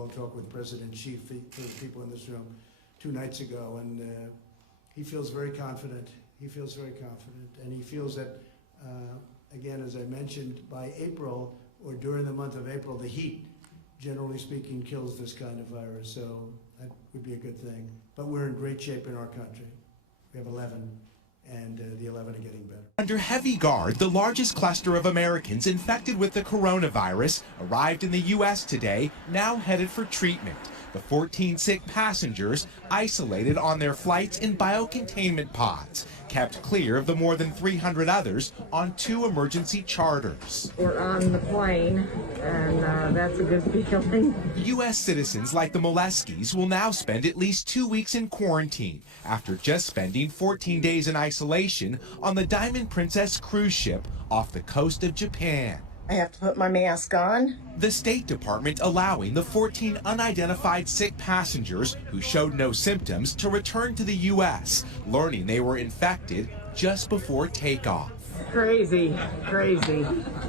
well talk with President Xi, for the people in this room, 2 nights ago, and he feels very confident. He feels very confident, and he feels that, again, as I mentioned, by April or during the month of April, the heat, generally speaking, kills this kind of virus. So that would be a good thing. But we're in great shape in our country. We have 11. And the 11 are getting better. Under heavy guard, the largest cluster of Americans infected with the coronavirus arrived in the U.S. today, now headed for treatment. The 14 sick passengers isolated on their flights in biocontainment pods, kept clear of the more than 300 others on 2 emergency charters. We're on the plane, and that's a good feeling. U.S. citizens like the Moleskis will now spend at least 2 weeks in quarantine after just spending 14 days in isolation on the Diamond Princess cruise ship off the coast of Japan. I have to put my mask on. The State Department allowing the 14 unidentified sick passengers who showed no symptoms to return to the U.S., learning they were infected just before takeoff. Crazy, crazy.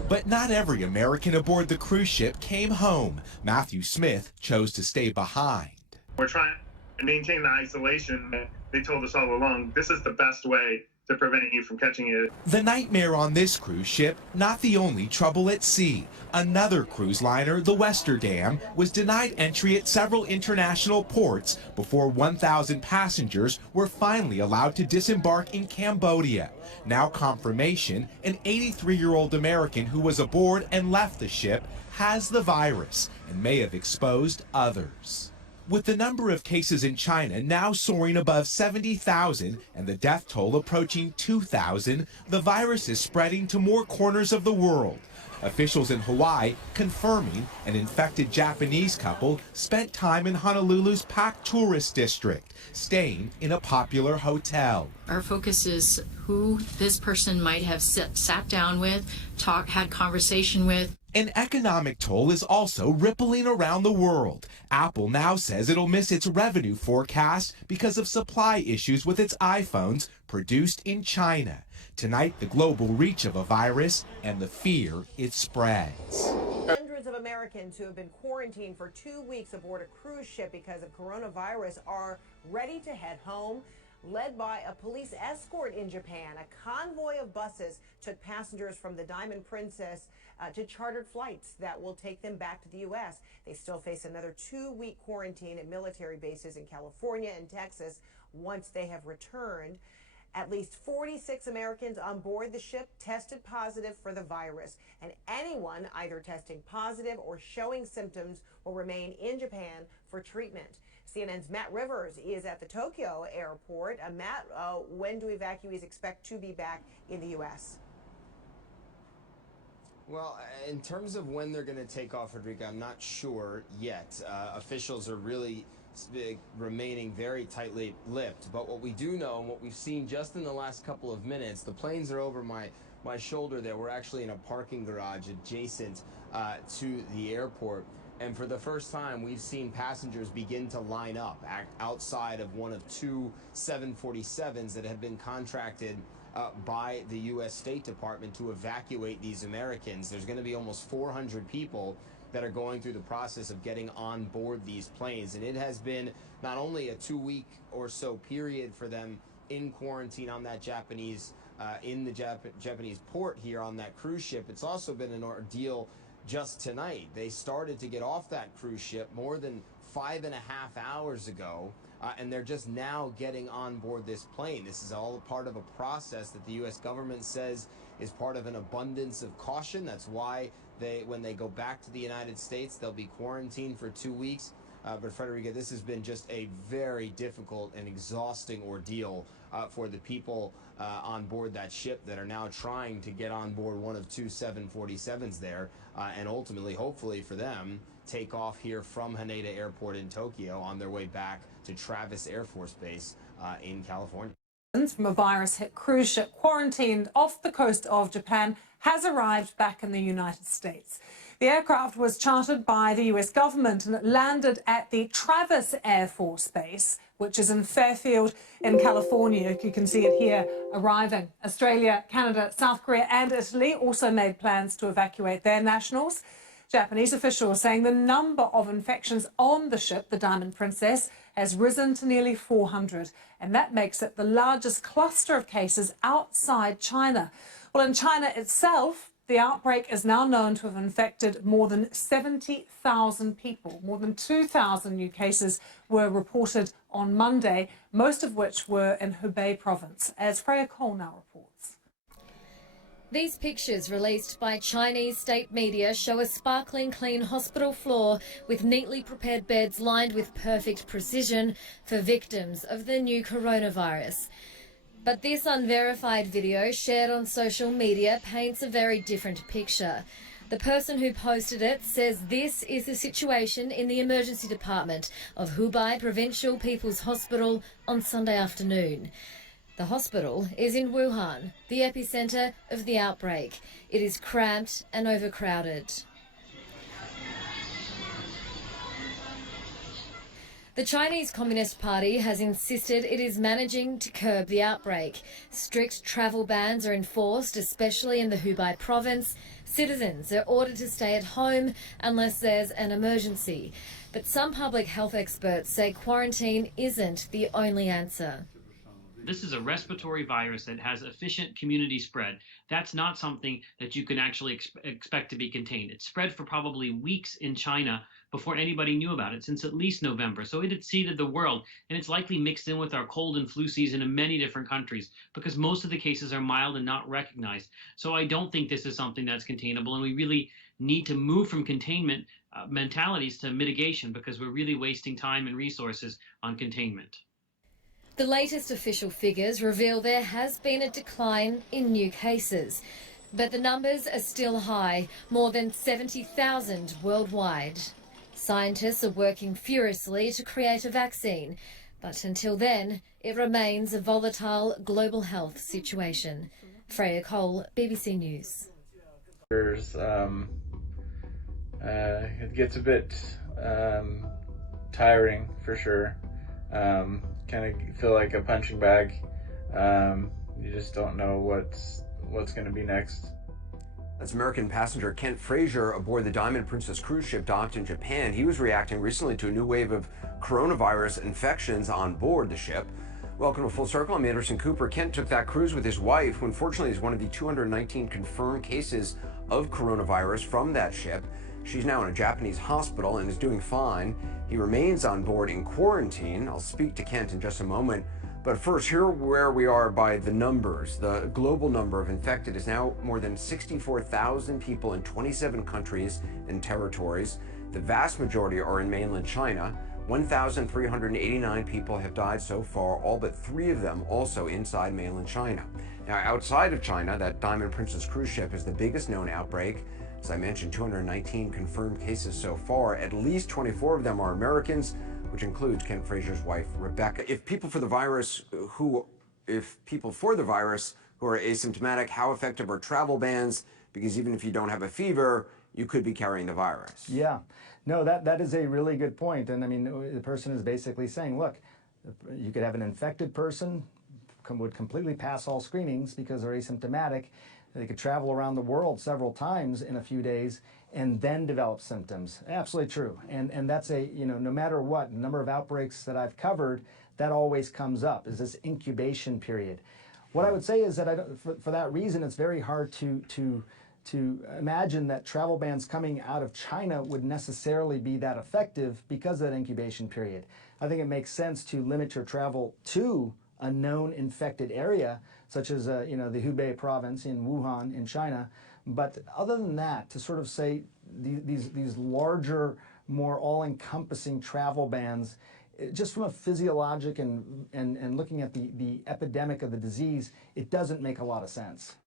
But not every American aboard the cruise ship came home. Matthew Smith chose to stay behind. We're trying to maintain the isolation. They told us all along, this is the best way to prevent you from catching it. The nightmare on this cruise ship, not the only trouble at sea. Another cruise liner, the Westerdam, was denied entry at several international ports before 1,000 passengers were finally allowed to disembark in Cambodia. Now confirmation, an 83-year-old American who was aboard and left the ship has the virus and may have exposed others. With the number of cases in China now soaring above 70,000 and the death toll approaching 2,000, the virus is spreading to more corners of the world. Officials in Hawaii confirming an infected Japanese couple spent time in Honolulu's packed tourist district, staying in a popular hotel. Our focus is who this person might have sat down with, had conversation with. An economic toll is also rippling around the world. Apple now says it'll miss its revenue forecast because of supply issues with its iPhones produced in China. Tonight, the global reach of a virus and the fear it spreads. Hundreds of Americans who have been quarantined for 2 weeks aboard a cruise ship because of coronavirus are ready to head home. Led by a police escort in Japan, a convoy of buses took passengers from the Diamond Princess to chartered flights that will take them back to the U.S. They still face another 2-week quarantine at military bases in California and Texas once they have returned. At least 46 Americans on board the ship tested positive for the virus, and anyone either testing positive or showing symptoms will remain in Japan for treatment. CNN's Matt Rivers is at the Tokyo airport. Matt, when do evacuees expect to be back in the U.S.? Well, in terms of when they're going to take off, Rodrigo, I'm not sure yet. Officials are really remaining very tight-lipped. But what we do know, and what we've seen just in the last couple of minutes, the planes are over my shoulder there. We're actually in a parking garage adjacent to the airport. And for the first time, we've seen passengers begin to line up outside of one of 2 747s that have been contracted by the U.S. State Department to evacuate these Americans. There's going to be almost 400 people that are going through the process of getting on board these planes. And it has been not only a 2-week or so period for them in quarantine on that Japanese, in the Japanese port here on that cruise ship, it's also been an ordeal just tonight. They started to get off that cruise ship more than 5.5 hours ago, and they're just now getting on board this plane. This is all a part of a process that the U.S. government says is part of an abundance of caution. That's why when they go back to the United States, they'll be quarantined for 2 weeks. But Frederica, this has been just a very difficult and exhausting ordeal for the people on board that ship that are now trying to get on board one of 2 747s there, and ultimately, hopefully for them, take off here from Haneda Airport in Tokyo on their way back to Travis Air Force Base in California. From a virus-hit cruise ship quarantined off the coast of Japan has arrived back in the United States. The aircraft was chartered by the US government and it landed at the Travis Air Force Base, which is in Fairfield in California. You can see it here arriving. Australia, Canada, South Korea and Italy also made plans to evacuate their nationals. Japanese officials saying the number of infections on the ship, the Diamond Princess, has risen to nearly 400, and that makes it the largest cluster of cases outside China. Well, in China itself, the outbreak is now known to have infected more than 70,000 people. More than 2,000 new cases were reported on Monday, most of which were in Hubei province, as Freya Cole now reports. These pictures released by Chinese state media show a sparkling clean hospital floor with neatly prepared beds lined with perfect precision for victims of the new coronavirus. But this unverified video shared on social media paints a very different picture. The person who posted it says this is the situation in the emergency department of Hubei Provincial People's Hospital on Sunday afternoon. The hospital is in Wuhan, the epicentre of the outbreak. It is cramped and overcrowded. The Chinese Communist Party has insisted it is managing to curb the outbreak. Strict travel bans are enforced, especially in the Hubei province. Citizens are ordered to stay at home unless there's an emergency. But some public health experts say quarantine isn't the only answer. This is a respiratory virus that has efficient community spread. That's not something that you can actually expect to be contained. It spread for probably weeks in China before anybody knew about it, since at least November. So it had seeded the world, and it's likely mixed in with our cold and flu season in many different countries because most of the cases are mild and not recognized. So I don't think this is something that's containable, and we really need to move from containment mentalities to mitigation because we're really wasting time and resources on containment. The latest official figures reveal there has been a decline in new cases, but the numbers are still high, more than 70,000 worldwide. Scientists are working furiously to create a vaccine, but until then, it remains a volatile global health situation. Freya Cole, BBC News. It gets a bit tiring for sure. Kind of feel like a punching bag. You just don't know what's going to be next. That's American passenger Kent Frazier aboard the Diamond Princess cruise ship docked in Japan. He was reacting recently to a new wave of coronavirus infections on board the ship. Welcome to Full Circle. I'm Anderson Cooper. Kent took that cruise with his wife, who unfortunately is one of the 219 confirmed cases of coronavirus from that ship. She's now in a Japanese hospital and is doing fine. He remains on board in quarantine. I'll speak to Kent in just a moment. But first, here where we are by the numbers. The global number of infected is now more than 64,000 people in 27 countries and territories. The vast majority are in mainland China. 1,389 people have died so far, all but 3 of them also inside mainland China. Now, outside of China, that Diamond Princess cruise ship is the biggest known outbreak. As I mentioned, 219 confirmed cases so far. At least 24 of them are Americans, which includes Kent Frazier's wife, Rebecca. If people for the virus who are asymptomatic, how effective are travel bans? Because even if you don't have a fever, you could be carrying the virus. Yeah, no, that is a really good point. And I mean, the person is basically saying, look, you could have an infected person would completely pass all screenings because they're asymptomatic. They could travel around the world several times in a few days and then develop symptoms. Absolutely true. And that's no matter what, number of outbreaks that I've covered, that always comes up, is this incubation period. What I would say is that for that reason, it's very hard to imagine that travel bans coming out of China would necessarily be that effective because of that incubation period. I think it makes sense to limit your travel to a known infected area, such as the Hubei province in Wuhan in China. But other than that, to sort of say these larger, more all-encompassing travel bans, just from a physiologic and looking at the epidemic of the disease, it doesn't make a lot of sense.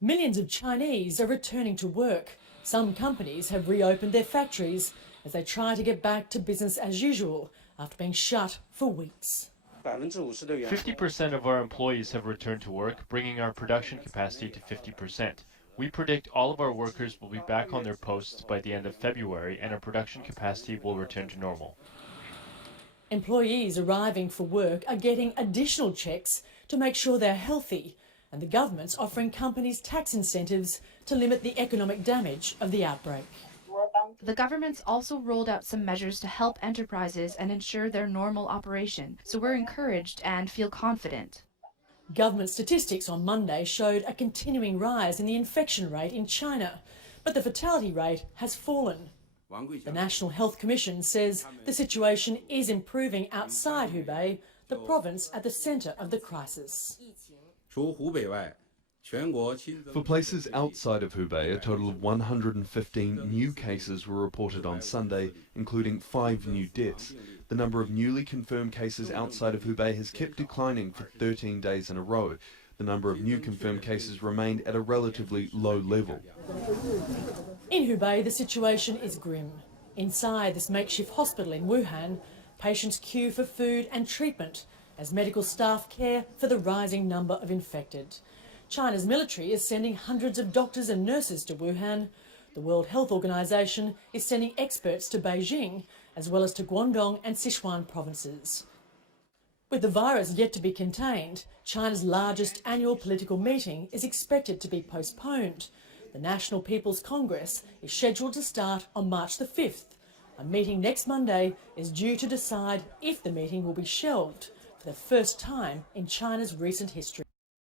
Millions of Chinese are returning to work. Some companies have reopened their factories as they try to get back to business as usual after being shut for weeks. 50% of our employees have returned to work, bringing our production capacity to 50%. We predict all of our workers will be back on their posts by the end of February, and our production capacity will return to normal. Employees arriving for work are getting additional checks to make sure they're healthy. and the government's offering companies tax incentives to limit the economic damage of the outbreak. The government's also rolled out some measures to help enterprises and ensure their normal operation, so we're encouraged and feel confident. Government statistics on Monday showed a continuing rise in the infection rate in China, but the fatality rate has fallen. The National Health Commission says the situation is improving outside Hubei, the province at the centre of the crisis. For places outside of Hubei, a total of 115 new cases were reported on Sunday, including 5 new deaths. The number of newly confirmed cases outside of Hubei has kept declining for 13 days in a row. The number of new confirmed cases remained at a relatively low level. In Hubei, the situation is grim. Inside this makeshift hospital in Wuhan, patients queue for food and treatment as medical staff care for the rising number of infected. China's military is sending hundreds of doctors and nurses to Wuhan. The World Health Organization is sending experts to Beijing, as well as to Guangdong and Sichuan provinces. With the virus yet to be contained, China's largest annual political meeting is expected to be postponed. The National People's Congress is scheduled to start on March the 5th. A meeting next Monday is due to decide if the meeting will be shelved for the first time in China's recent history.